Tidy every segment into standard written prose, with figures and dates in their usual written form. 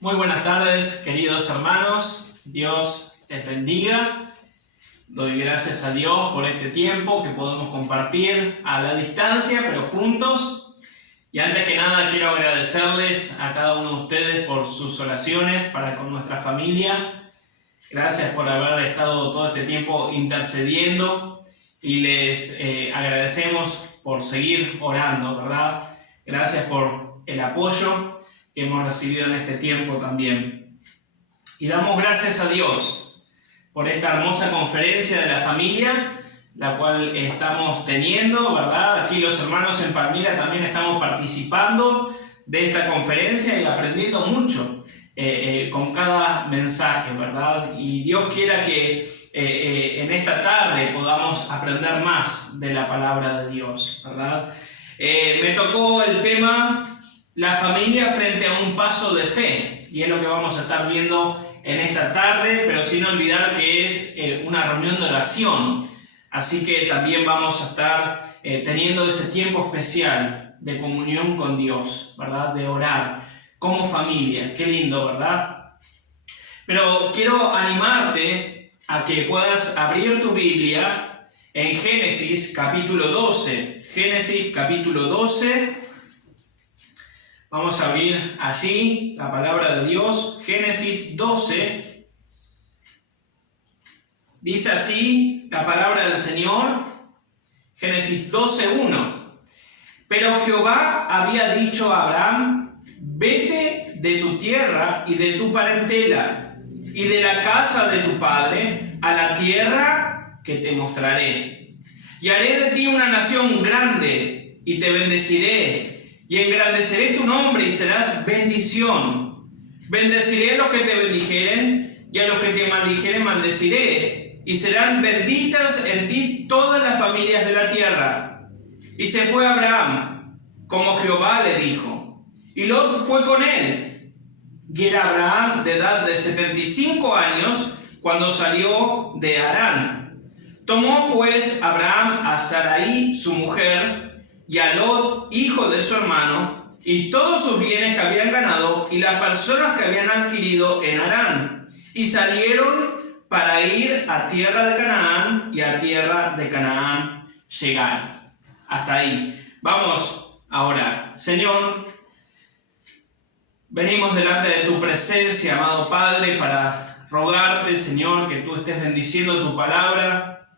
Muy buenas tardes, queridos hermanos. Dios les bendiga. Doy gracias a Dios por este tiempo que podemos compartir a la distancia, pero juntos. Y antes que nada quiero agradecerles a cada uno de ustedes por sus oraciones para con nuestra familia. Gracias por haber estado todo este tiempo intercediendo y les agradecemos por seguir orando, ¿verdad? Gracias por el apoyo que hemos recibido en este tiempo también. Y damos gracias a Dios por esta hermosa conferencia de la familia, la cual estamos teniendo, ¿verdad? Aquí los hermanos en Palmira también estamos participando de esta conferencia y aprendiendo mucho con cada mensaje, ¿verdad? Y Dios quiera que en esta tarde podamos aprender más de la palabra de Dios, ¿verdad? Me tocó el tema la familia frente a un paso de fe, y es lo que vamos a estar viendo en esta tarde, pero sin olvidar que es una reunión de oración, así que también vamos a estar teniendo ese tiempo especial de comunión con Dios, ¿verdad? De orar como familia, qué lindo, ¿verdad? Pero quiero animarte a que puedas abrir tu Biblia en Génesis capítulo 12, Génesis capítulo 12. Vamos a abrir allí la palabra de Dios, Génesis 12. Dice así la palabra del Señor, Génesis 12:1. Pero Jehová había dicho a Abraham: vete de tu tierra y de tu parentela y de la casa de tu padre a la tierra que te mostraré. Y haré de ti una nación grande y te bendeciré. Y engrandeceré tu nombre y serás bendición. Bendeciré a los que te bendijeren, y a los que te maldijeren maldeciré. Y serán benditas en ti todas las familias de la tierra. Y se fue Abraham, como Jehová le dijo. Y Lot fue con él. Y era Abraham de edad de 75 años cuando salió de Harán. Tomó pues Abraham a Sarai, su mujer, y a Lot, hijo de su hermano, y todos sus bienes que habían ganado, y las personas que habían adquirido en Harán, y salieron para ir a tierra de Canaán, y a tierra de Canaán llegaron. Hasta ahí. Vamos a orar. Señor, venimos delante de tu presencia, amado Padre, para rogarte, Señor, que tú estés bendiciendo tu palabra,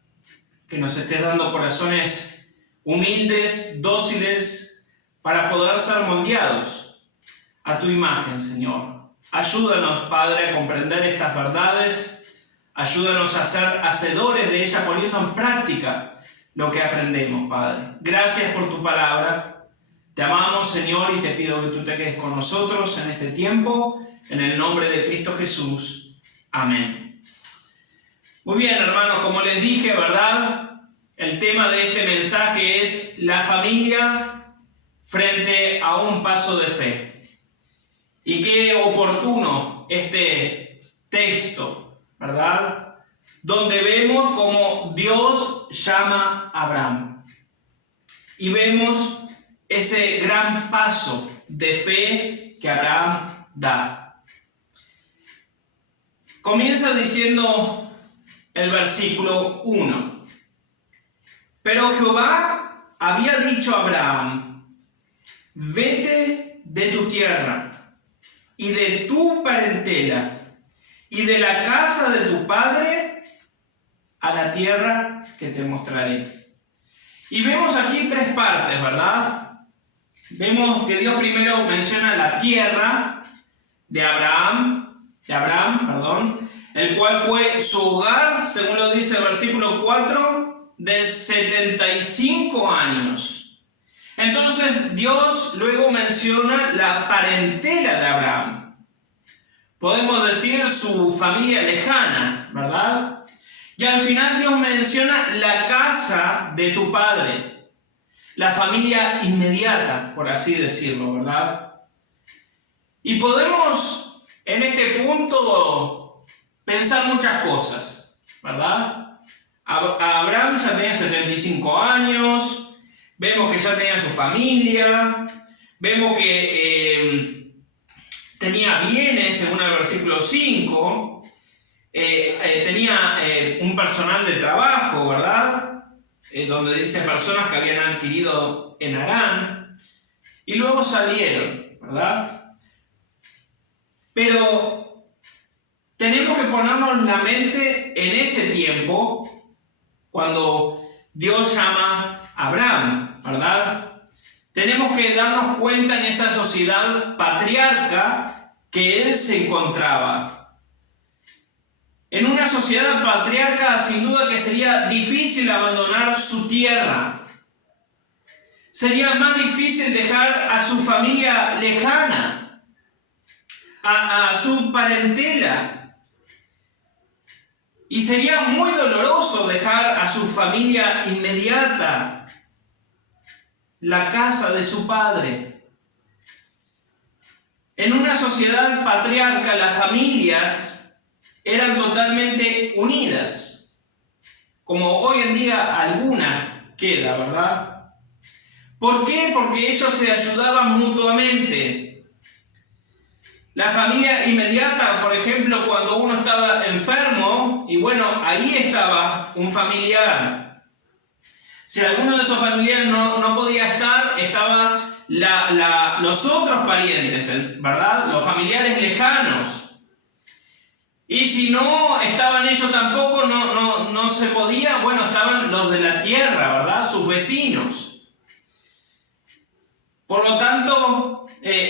que nos estés dando corazones humildes, dóciles, para poder ser moldeados a tu imagen, Señor. Ayúdanos, Padre, a comprender estas verdades. Ayúdanos a ser hacedores de ellas, poniendo en práctica lo que aprendemos, Padre. Gracias por tu palabra. Te amamos, Señor, y te pido que tú te quedes con nosotros en este tiempo, en el nombre de Cristo Jesús. Amén. Muy bien, hermanos, como les dije, ¿verdad? El tema de este mensaje es la familia frente a un paso de fe. Y qué oportuno este texto, ¿verdad? Donde vemos cómo Dios llama a Abraham. Y vemos ese gran paso de fe que Abraham da. Comienza diciendo el versículo 1. Pero Jehová había dicho a Abraham: vete de tu tierra y de tu parentela y de la casa de tu padre a la tierra que te mostraré. Y vemos aquí tres partes, ¿verdad? Vemos que Dios primero menciona la tierra de Abraham, el cual fue su hogar, según lo dice el versículo 4, de 75 años. Entonces Dios luego menciona la parentela de Abraham. Podemos decir su familia lejana, ¿verdad? Y al final Dios menciona la casa de tu padre, la familia inmediata, por así decirlo, ¿verdad? Y podemos en este punto pensar muchas cosas, ¿verdad? Abraham ya tenía 75 años, vemos que ya tenía su familia, vemos que tenía bienes, según el versículo 5, tenía un personal de trabajo, ¿verdad? Donde dice personas que habían adquirido en Harán, y luego salieron, ¿verdad? Pero tenemos que ponernos la mente en ese tiempo, cuando Dios llama a Abraham, ¿verdad? Tenemos que darnos cuenta en esa sociedad patriarca que él se encontraba. En una sociedad patriarca, sin duda que sería difícil abandonar su tierra. Sería más difícil dejar a su familia lejana, a su parentela. Y sería muy doloroso dejar a su familia inmediata, la casa de su padre. En una sociedad patriarca, las familias eran totalmente unidas, como hoy en día alguna queda, ¿verdad? ¿Por qué? Porque ellos se ayudaban mutuamente. La familia inmediata, por ejemplo, cuando uno estaba enfermo, y bueno, ahí estaba un familiar. Si alguno de esos familiares no podía estar, estaban los otros parientes, ¿verdad? Los familiares lejanos. Y si no estaban ellos tampoco, no se podía, bueno, estaban los de la tierra, ¿verdad? Sus vecinos. Por lo tanto,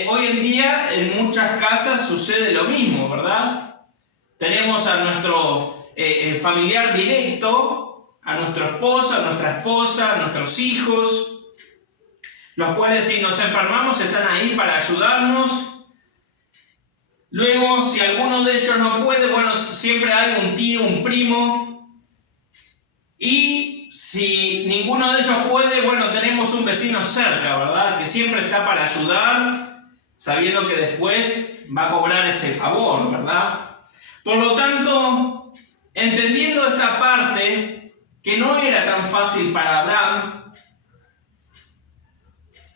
hoy en día en muchas casas sucede lo mismo, ¿verdad? Tenemos a nuestro familiar directo, a nuestro esposo, a nuestra esposa, a nuestros hijos, los cuales si nos enfermamos están ahí para ayudarnos. Luego, si alguno de ellos no puede, bueno, siempre hay un tío, un primo. Y si ninguno de ellos puede, bueno, tenemos un vecino cerca, ¿verdad? Que siempre está para ayudar, sabiendo que después va a cobrar ese favor, ¿verdad? Por lo tanto, entendiendo esta parte, que no era tan fácil para Abraham,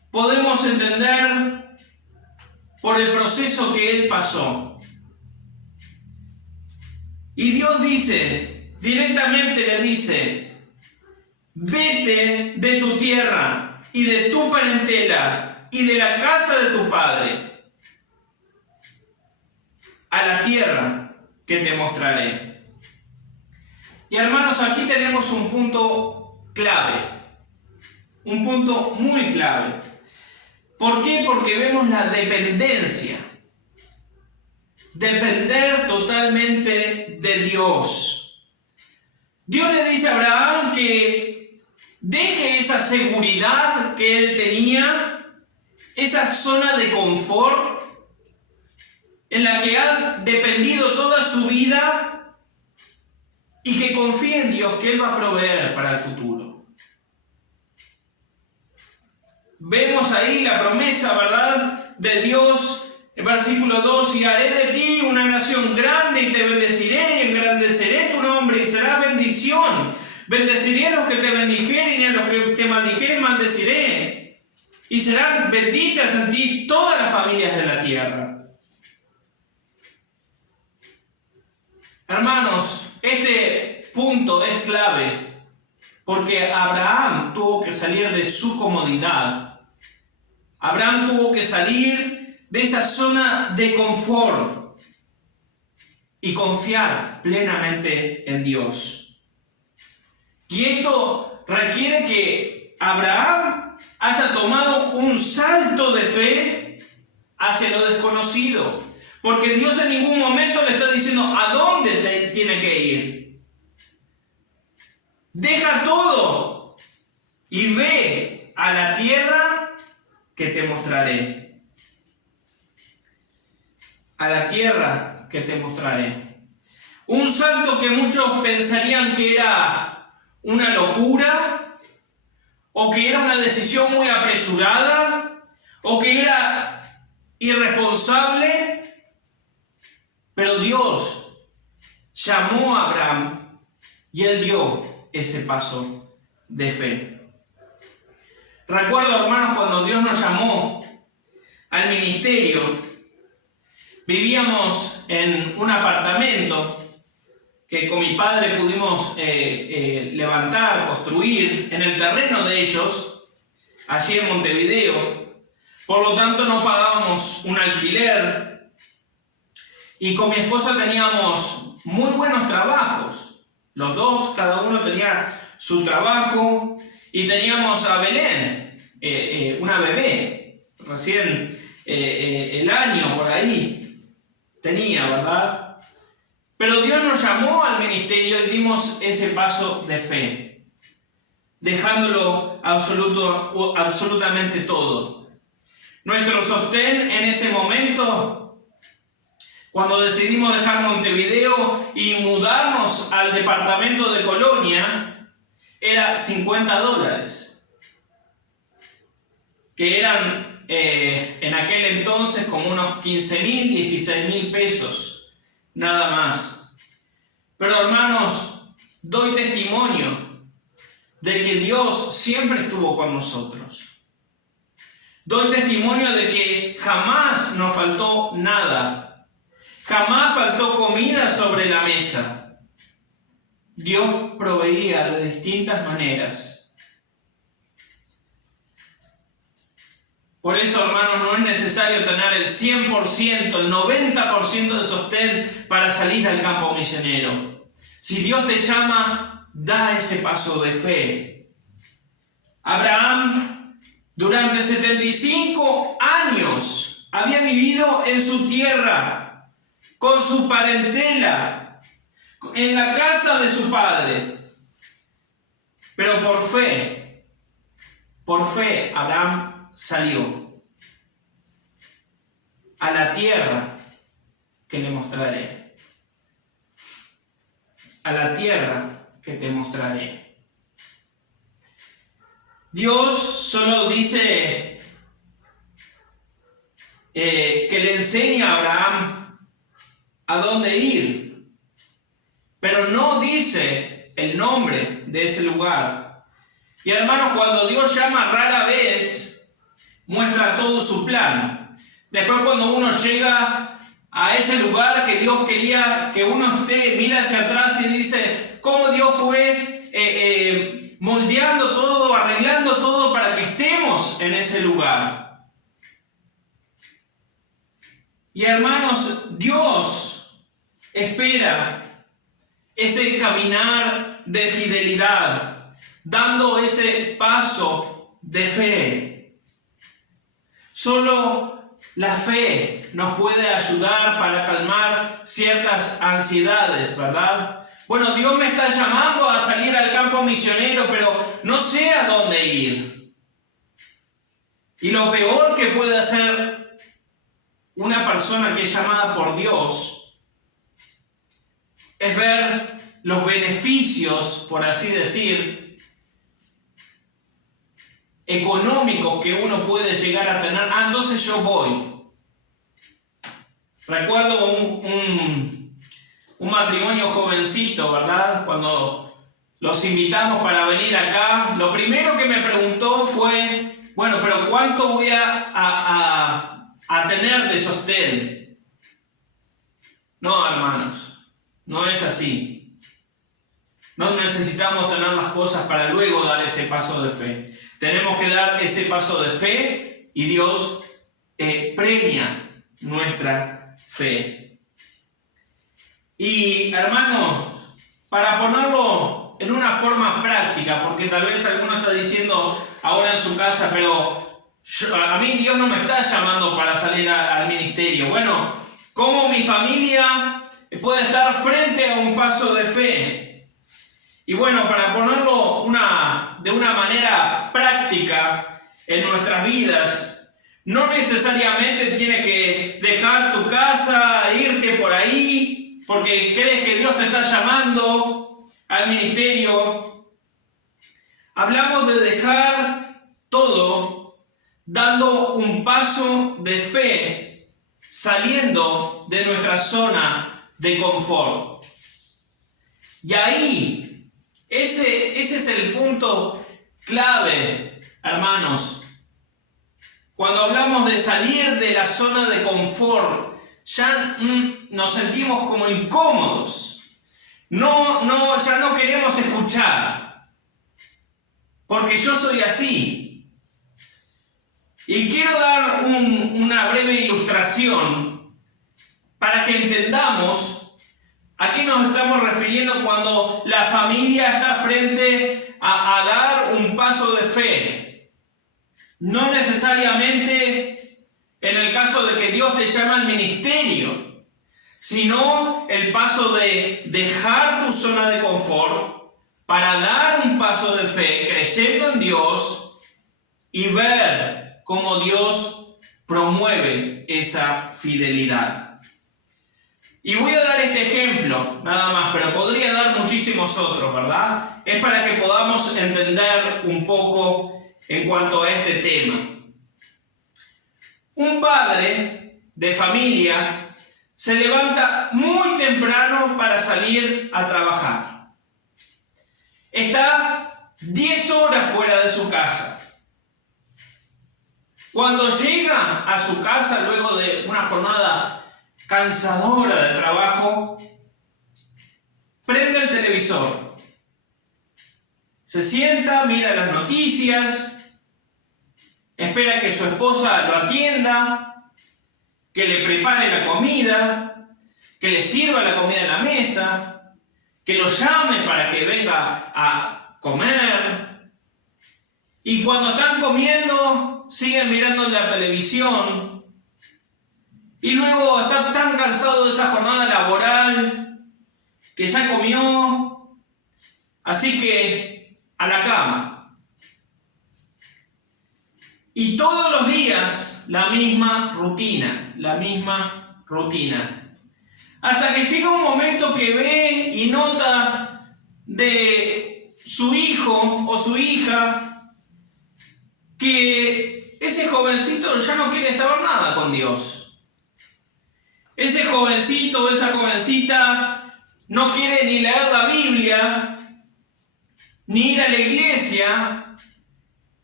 podemos entender por el proceso que él pasó. Y Dios directamente le dice, vete de tu tierra y de tu parentela y de la casa de tu padre a la tierra que te mostraré. Y hermanos, aquí tenemos un punto clave, un punto muy clave. ¿Por qué? Porque vemos la dependencia. Depender totalmente de Dios. Dios le dice a Abraham que deje esa seguridad que él tenía, esa zona de confort en la que ha dependido toda su vida, y que confíe en Dios, que Él va a proveer para el futuro. Vemos ahí la promesa, ¿verdad?, de Dios, el versículo 2, y haré de ti una nación grande y te bendeciré y engrandeceré tu nombre y será bendición. Bendeciré a los que te bendijeren y a los que te maldijeren maldeciré. Y serán benditas en ti todas las familias de la tierra. Hermanos, este punto es clave porque Abraham tuvo que salir de su comodidad. Abraham tuvo que salir de esa zona de confort y confiar plenamente en Dios. Y esto requiere que Abraham haya tomado un salto de fe hacia lo desconocido. Porque Dios en ningún momento le está diciendo a dónde tiene que ir. Deja todo y ve a la tierra que te mostraré. A la tierra que te mostraré. Un salto que muchos pensarían que era una locura, o que era una decisión muy apresurada, o que era irresponsable. Pero Dios llamó a Abraham y él dio ese paso de fe. Recuerdo, hermanos, cuando Dios nos llamó al ministerio, Vivíamos en un apartamento que con mi padre pudimos levantar, construir en el terreno de ellos, allí en Montevideo. Por lo tanto, no pagábamos un alquiler y con mi esposa teníamos muy buenos trabajos. Los dos, cada uno tenía su trabajo y teníamos a Belén, una bebé, recién el año por ahí tenía, ¿verdad? Pero Dios nos llamó al ministerio y dimos ese paso de fe, dejándolo absolutamente todo. Nuestro sostén en ese momento, cuando decidimos dejar Montevideo y mudarnos al departamento de Colonia, era $50, que eran en aquel entonces como unos 15.000, 16.000 pesos, nada más. Pero hermanos, doy testimonio de que Dios siempre estuvo con nosotros. Doy testimonio de que jamás nos faltó nada, jamás faltó comida sobre la mesa. Dios proveía de distintas maneras. Por eso, hermanos, no es necesario tener el 100%, el 90% de sostén para salir al campo misionero. Si Dios te llama, da ese paso de fe. Abraham, durante 75 años, había vivido en su tierra, con su parentela, en la casa de su padre. Pero por fe, Abraham salió a la tierra que le mostraré. A la tierra que te mostraré. Dios solo dice que le enseña a Abraham a dónde ir, pero no dice el nombre de ese lugar. Y hermanos, cuando Dios llama, rara vez muestra todo su plan. Después, cuando uno llega a ese lugar que Dios quería que uno esté, mira hacia atrás y dice cómo Dios fue moldeando todo, arreglando todo para que estemos en ese lugar. Y hermanos, Dios espera ese caminar de fidelidad, dando ese paso de fe. Solo la fe nos puede ayudar para calmar ciertas ansiedades, ¿verdad? Bueno, Dios me está llamando a salir al campo misionero, pero no sé a dónde ir. Y lo peor que puede hacer una persona que es llamada por Dios es ver los beneficios, por así decir, económicos que uno puede llegar a tener. Entonces yo voy. Recuerdo un matrimonio jovencito, ¿verdad? Cuando los invitamos para venir acá, lo primero que me preguntó fue, bueno, pero ¿cuánto voy a tener de sostén? No, hermanos, no es así. No necesitamos tener las cosas para luego dar ese paso de fe. Tenemos que dar ese paso de fe y Dios premia nuestra fe. Y hermanos, para ponerlo en una forma práctica, porque tal vez alguno está diciendo ahora en su casa, pero a mí Dios no me está llamando para salir al ministerio. Bueno, ¿cómo mi familia puede estar frente a un paso de fe? Y bueno, para ponerlo de una manera práctica en nuestras vidas, no necesariamente tienes que dejar tu casa e irte por ahí porque crees que Dios te está llamando al ministerio. Hablamos de dejar todo, dando un paso de fe, saliendo de nuestra zona de confort. Y ahí, ese es el punto clave, hermanos. Cuando hablamos de salir de la zona de confort, ya nos sentimos como incómodos. Ya no queremos escuchar. Porque yo soy así. Y quiero dar una breve ilustración para que entendamos a qué nos estamos refiriendo cuando la familia está frente a dar un paso de fe. No necesariamente en el caso de que Dios te llama al ministerio, sino el paso de dejar tu zona de confort para dar un paso de fe creyendo en Dios y ver cómo Dios promueve esa fidelidad. Y voy a dar este ejemplo, nada más, pero podría dar muchísimos otros, ¿verdad? Es para que podamos entender un poco en cuanto a este tema. Un padre de familia se levanta muy temprano para salir a trabajar. Está 10 horas fuera de su casa. Cuando llega a su casa luego de una jornada cansadora de trabajo, prende el televisor. Se sienta, mira las noticias, espera que su esposa lo atienda, que le prepare la comida, que le sirva la comida en la mesa, que lo llame para que venga a comer. Y cuando están comiendo, siguen mirando la televisión. Y luego está tan cansado de esa jornada laboral que ya comió. Así que a la cama. Y todos los días la misma rutina. Hasta que llega un momento que ve y nota de su hijo o su hija que ese jovencito ya no quiere saber nada con Dios. Ese jovencito o esa jovencita no quiere ni leer la Biblia, ni ir a la iglesia,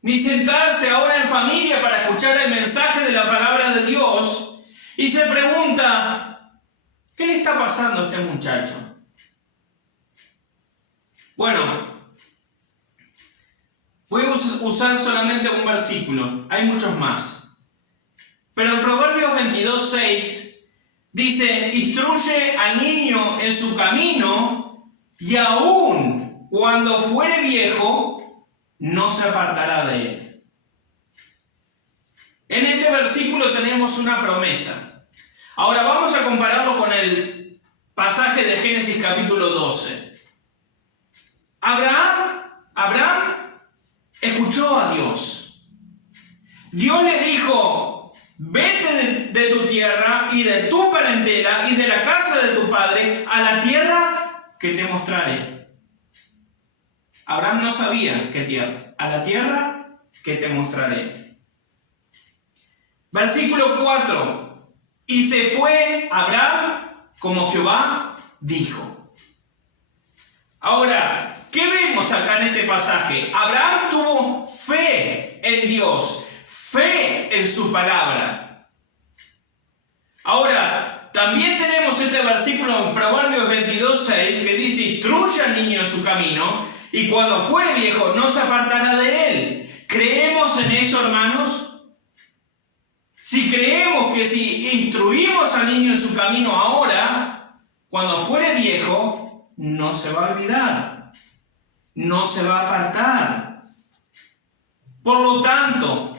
ni sentarse ahora en familia para escuchar el mensaje de la palabra de Dios, y se pregunta, ¿qué le está pasando a este muchacho? Bueno, voy a usar solamente un versículo, hay muchos más. Pero en Proverbios 22:6 dice, instruye al niño en su camino, y aún cuando fuere viejo, no se apartará de él. En este versículo tenemos una promesa. Ahora vamos a compararlo con el pasaje de Génesis capítulo 12. Abraham escuchó a Dios. Dios le dijo, vete de tu tierra y de tu parentela y de la casa de tu padre a la tierra que te mostraré. Abraham no sabía qué tierra. A la tierra que te mostraré. Versículo 4. Y se fue Abraham como Jehová dijo. Ahora, ¿qué vemos acá en este pasaje? Abraham tuvo fe en Dios. Fe en su palabra. Ahora, también tenemos este versículo en Proverbios 22:6 que dice, instruye al niño en su camino y cuando fuere viejo no se apartará de él. ¿Creemos en eso, hermanos? Si creemos que si instruimos al niño en su camino ahora, cuando fuere viejo, no se va a olvidar, no se va a apartar. Por lo tanto,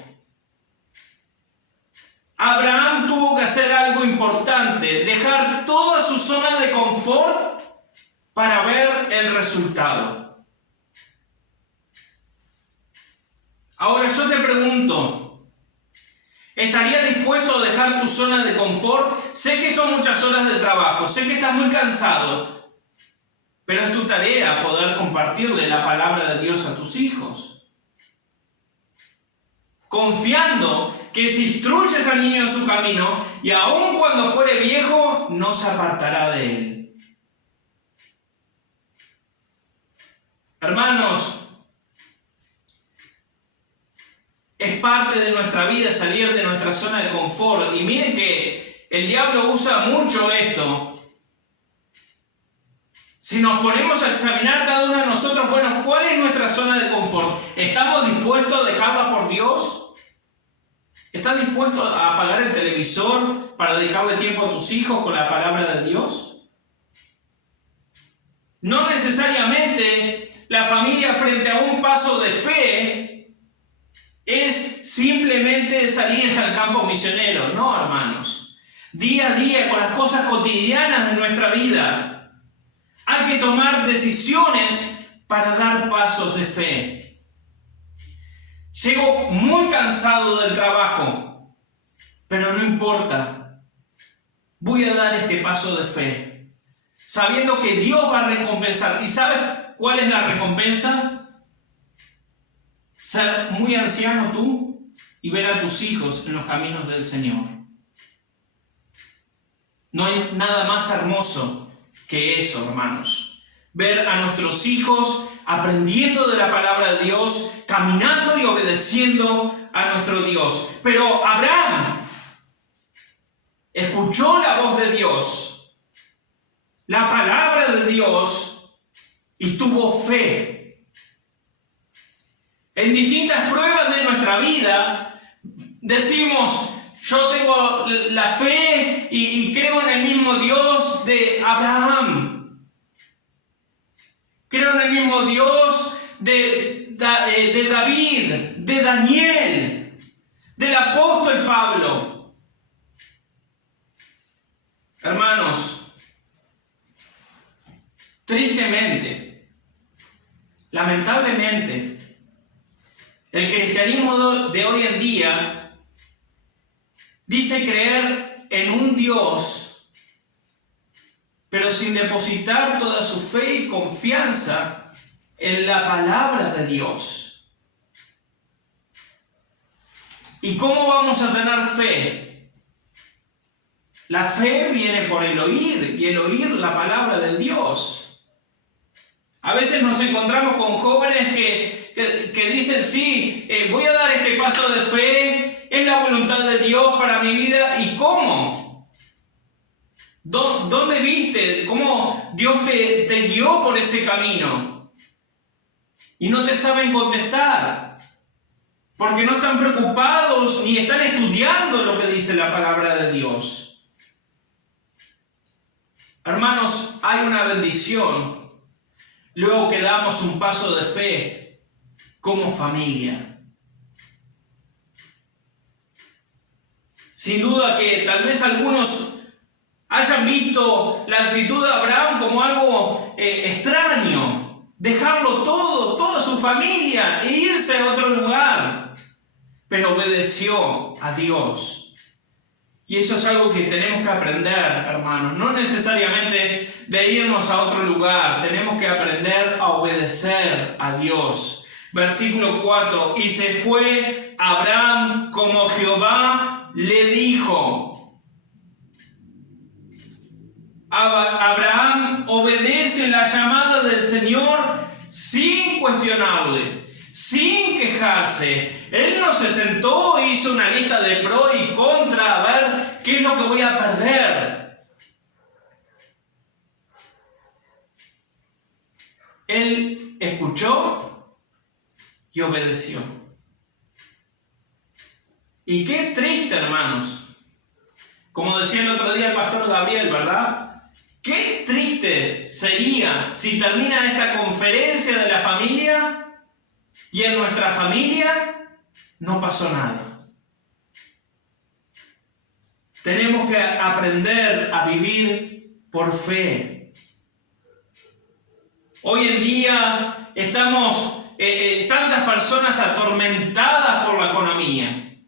Abraham tuvo que hacer algo importante, dejar toda su zona de confort para ver el resultado. Ahora yo te pregunto, ¿estarías dispuesto a dejar tu zona de confort? Sé que son muchas horas de trabajo, sé que estás muy cansado, pero es tu tarea poder compartirle la palabra de Dios a tus hijos. Confiando que si instruyes al niño en su camino, y aun cuando fuere viejo, no se apartará de él. Hermanos, es parte de nuestra vida salir de nuestra zona de confort. Y miren que el diablo usa mucho esto. Si nos ponemos a examinar cada uno de nosotros, bueno, ¿cuál es nuestra zona de confort? ¿Estamos dispuestos a dejarla por Dios? ¿Estás dispuesto a apagar el televisor para dedicarle tiempo a tus hijos con la palabra de Dios? No necesariamente la familia frente a un paso de fe es simplemente salir al campo misionero. No, hermanos. Día a día, con las cosas cotidianas de nuestra vida, hay que tomar decisiones para dar pasos de fe. Llego muy cansado del trabajo, pero no importa. Voy a dar este paso de fe, sabiendo que Dios va a recompensar. ¿Y sabes cuál es la recompensa? Ser muy anciano tú y ver a tus hijos en los caminos del Señor. No hay nada más hermoso que eso, hermanos. Ver a nuestros hijos aprendiendo de la palabra de Dios, caminando y obedeciendo a nuestro Dios. Pero Abraham escuchó la voz de Dios, la palabra de Dios, y tuvo fe. En distintas pruebas de nuestra vida decimos: yo tengo la fe y creo en el mismo Dios de Abraham. Creo en el mismo Dios de David, de Daniel, del apóstol Pablo. Hermanos, tristemente, lamentablemente, el cristianismo de hoy en día dice creer en un Dios, pero sin depositar toda su fe y confianza en la palabra de Dios. ¿Y cómo vamos a tener fe? La fe viene por el oír, y el oír la palabra de Dios. A veces nos encontramos con jóvenes que dicen: sí, voy a dar este paso de fe, es la voluntad de Dios para mi vida. ¿Y cómo? ¿Dónde viste cómo Dios te guió por ese camino? Y no te saben contestar, porque no están preocupados ni están estudiando lo que dice la palabra de Dios. Hermanos, hay una bendición luego que damos un paso de fe como familia. Sin duda que tal vez algunos hayan visto la actitud de Abraham como algo extraño, dejarlo todo, toda su familia, e irse a otro lugar, pero obedeció a Dios. Y eso es algo que tenemos que aprender, hermanos. No necesariamente de irnos a otro lugar. Tenemos que aprender a obedecer a Dios. Versículo 4. Y se fue Abraham como Jehová le dijo. Abraham obedece la llamada del Señor sin cuestionarle, sin quejarse. Él no se sentó e hizo una lista de pro y contra, a ver qué es lo que voy a perder. Él escuchó y obedeció. Y qué triste, hermanos. Como decía el otro día el pastor Gabriel, ¿verdad? Qué triste sería si termina esta conferencia de la familia y en nuestra familia no pasó nada. Tenemos que aprender a vivir por fe. Hoy en día estamos tantas personas atormentadas por la economía.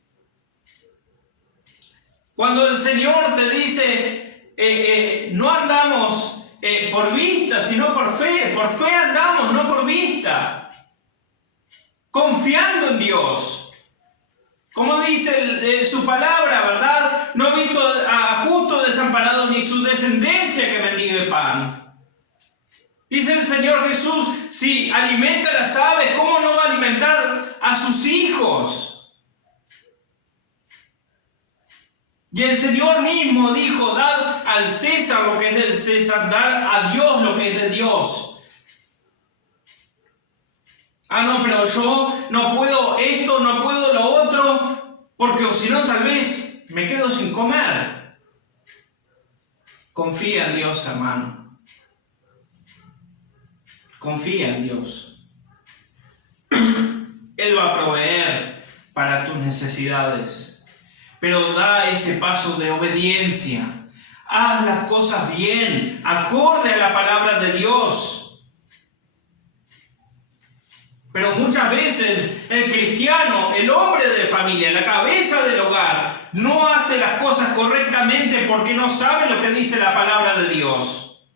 Cuando el Señor te dice, no andamos por vista, sino por fe andamos, no por vista, confiando en Dios. Como dice su palabra, ¿verdad? No he visto a justo desamparado ni su descendencia que mendigue pan. Dice el Señor Jesús, si alimenta a las aves, ¿cómo no va a alimentar a sus hijos? Y el Señor mismo dijo: dad al César lo que es del César, dad a Dios lo que es de Dios. No, pero yo no puedo esto, no puedo lo otro, porque si no tal vez me quedo sin comer. Confía en Dios, hermano. Confía en Dios. Él va a proveer para tus necesidades. Pero da ese paso de obediencia. Haz las cosas bien, acorde a la palabra de Dios. Pero muchas veces el cristiano, el hombre de familia, la cabeza del hogar, no hace las cosas correctamente porque no sabe lo que dice la palabra de Dios.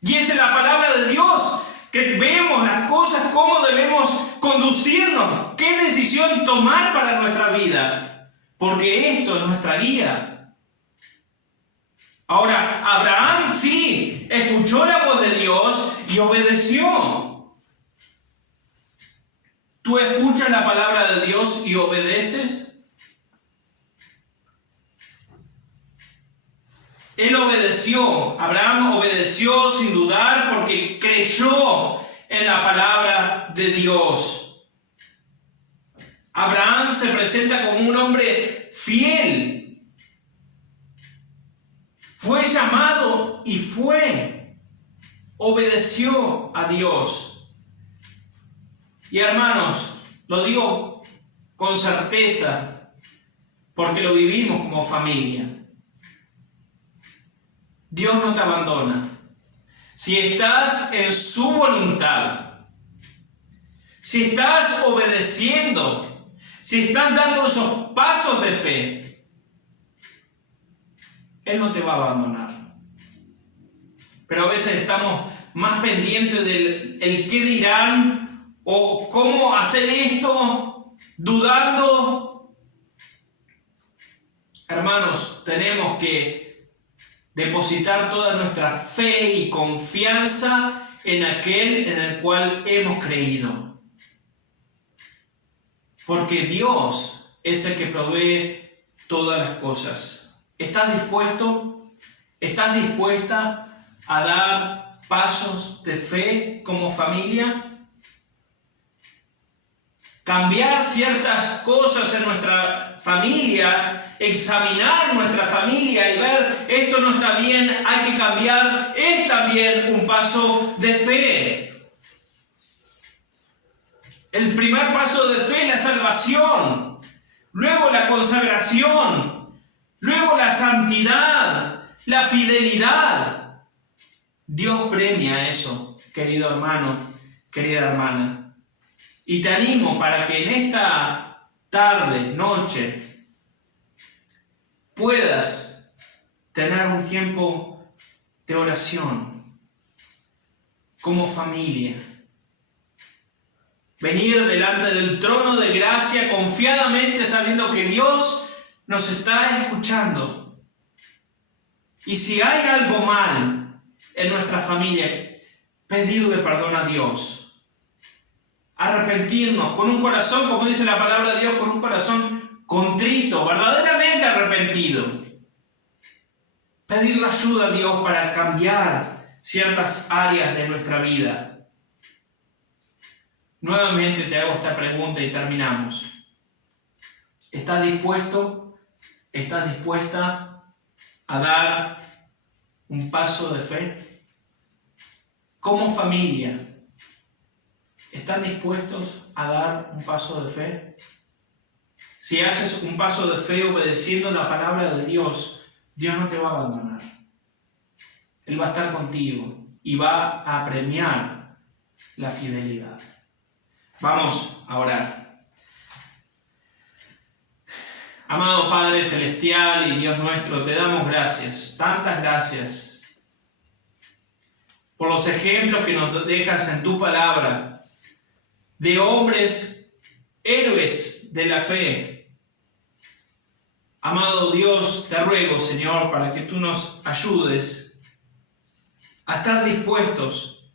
Y es en la palabra de Dios que vemos las cosas, cómo debemos conducirnos, qué decisión tomar para nuestra vida. Porque esto es nuestra guía. Ahora, Abraham sí escuchó la voz de Dios y obedeció. ¿Tú escuchas la palabra de Dios y obedeces? Él obedeció. Abraham obedeció sin dudar porque creyó en la palabra de Dios. Abraham se presenta como un hombre fiel. Fue llamado y fue. Obedeció a Dios. Y hermanos, lo digo con certeza, porque lo vivimos como familia. Dios no te abandona. Si estás en su voluntad, si estás obedeciendo, si estás dando esos pasos de fe, Él no te va a abandonar. Pero a veces estamos más pendientes del el qué dirán, o cómo hacer esto, dudando. Hermanos, tenemos que depositar toda nuestra fe y confianza en aquel en el cual hemos creído. Porque Dios es el que provee todas las cosas. ¿Estás dispuesto? ¿Estás dispuesta a dar pasos de fe como familia? Cambiar ciertas cosas en nuestra familia, examinar nuestra familia y ver esto no está bien, hay que cambiar, es también un paso de fe. El primer paso de fe es la salvación, luego la consagración, luego la santidad, la fidelidad. Dios premia eso, querido hermano, querida hermana. Y te animo para que en esta tarde, noche, puedas tener un tiempo de oración como familia. Venir delante del trono de gracia confiadamente sabiendo que Dios nos está escuchando. Y si hay algo mal en nuestra familia, pedirle perdón a Dios. Arrepentirnos con un corazón, como dice la palabra de Dios, con un corazón contrito, verdaderamente arrepentido. Pedir la ayuda a Dios para cambiar ciertas áreas de nuestra vida. Nuevamente te hago esta pregunta y terminamos. ¿Estás dispuesto? ¿Estás dispuesta a dar un paso de fe? Como familia, ¿están dispuestos a dar un paso de fe? Si haces un paso de fe obedeciendo la palabra de Dios, Dios no te va a abandonar. Él va a estar contigo y va a premiar la fidelidad. Vamos a orar. Amado Padre Celestial y Dios nuestro, te damos gracias, tantas gracias, por los ejemplos que nos dejas en tu palabra, de hombres, héroes de la fe. Amado Dios, te ruego, Señor, para que tú nos ayudes a estar dispuestos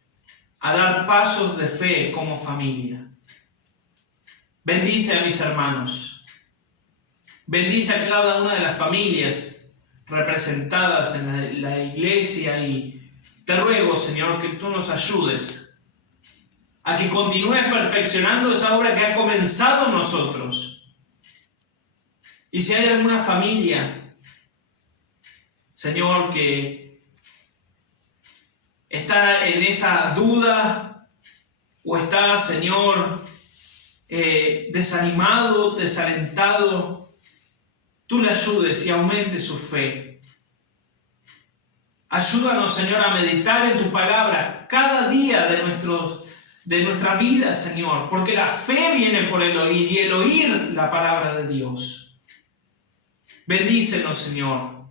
a dar pasos de fe como familia. Bendice a mis hermanos. Bendice a cada una de las familias representadas en la iglesia y te ruego, Señor, que tú nos ayudes a que continúes perfeccionando esa obra que ha comenzado en nosotros. Y si hay alguna familia, Señor, que está en esa duda o está, Señor, desanimado, desalentado, tú le ayudes y aumentes su fe. Ayúdanos, Señor, a meditar en tu palabra cada día de nuestra vida, Señor, porque la fe viene por el oír y el oír la palabra de Dios. Bendícenos, Señor.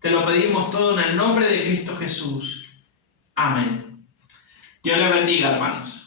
Te lo pedimos todo en el nombre de Cristo Jesús. Amén. Dios le bendiga, hermanos.